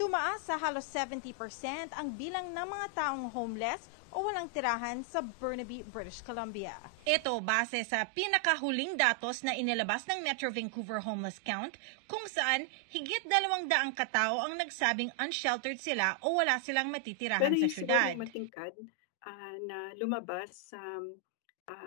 Tumaas sa halos 70% ang bilang ng mga taong homeless o walang tirahan sa Burnaby, British Columbia. Ito base sa pinakahuling datos na inilabas ng Metro Vancouver Homeless Count, kung saan higit 200 katao ang nagsabing unsheltered sila o wala silang matitirahan sa syudad. Pero matingkad na lumabas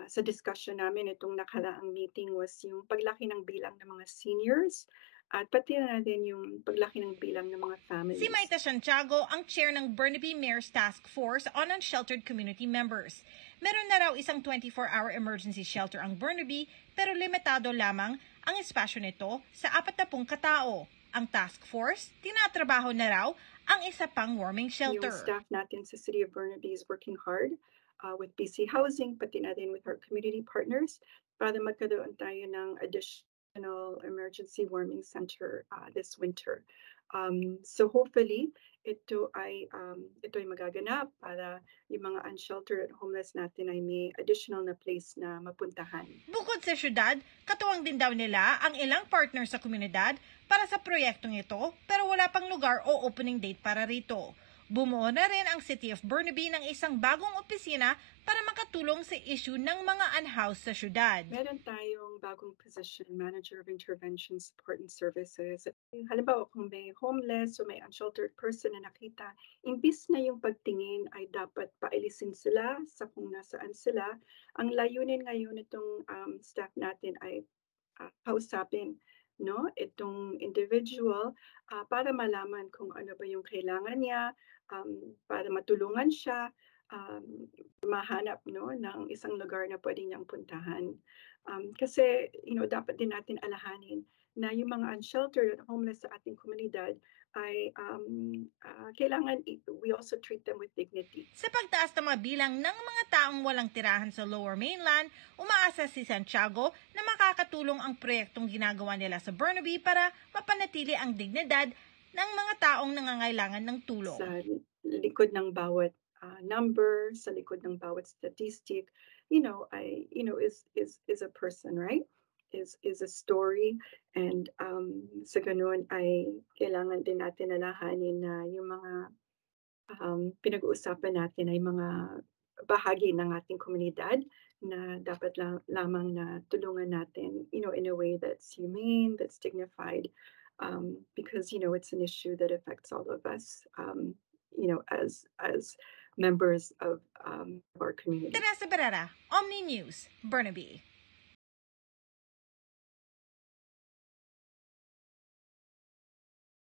sa discussion namin itong nakaraang meeting was yung paglaki ng bilang ng mga seniors at pati na din yung paglaki ng bilang ng mga families. Si Maita Santiago ang chair ng Burnaby Mayor's Task Force on Unsheltered Community Members. Meron na raw isang 24-hour emergency shelter ang Burnaby pero limitado lamang ang espasyo nito sa 40 katao. Ang task force, tinatrabaho na raw ang isa pang warming shelter. Yung staff natin sa City of Burnaby is working hard with BC Housing, pati na din with our community partners para magkaroon tayo ng additional emergency warming center this winter. So hopefully, ito ay magaganap para yung mga unsheltered at homeless natin ay may additional na place na mapuntahan. Bukod sa syudad, katuwang din daw nila ang ilang partner sa komunidad para sa proyektong ito pero wala pang lugar o opening date para rito. Bumuo na rin ang City of Burnaby ng isang bagong opisina para makatulong sa issue ng mga unhoused sa syudad. Meron tayong bagong position, Manager of Intervention Support and Services. Halimbawa, kung may homeless o may unsheltered person na nakita, imbis na yung pagtingin ay dapat pailisin sila sa kung nasaan sila, ang layunin ngayon itong staff natin ay kausapin itong individual para malaman kung ano ba yung kailangan niya, para matulungan siya, mahanap ng isang lugar na pwede niyang puntahan. Kasi dapat din natin alahanin na yung mga unsheltered at homeless sa ating komunidad ay kailangan we also treat them with dignity. Sa pagtaas ng mga bilang ng mga taong walang tirahan sa Lower Mainland, umaasa si Santiago na makakatulong ang proyektong ginagawa nila sa Burnaby para mapanatili ang dignidad ng mga taong nangangailangan ng tulong. Sa likod ng bawat number, sa likod ng bawat statistic, is a person, right? Is a story, and sa ganun ay kailangan din natin alalahanin na yung mga pinag-uusapan natin ay mga bahagi ng ating komunidad na dapat lamang na tulungan natin, in a way that's humane, that's dignified, because it's an issue that affects all of us, as members of our community. Teresa Barrera, Omni News, Burnaby.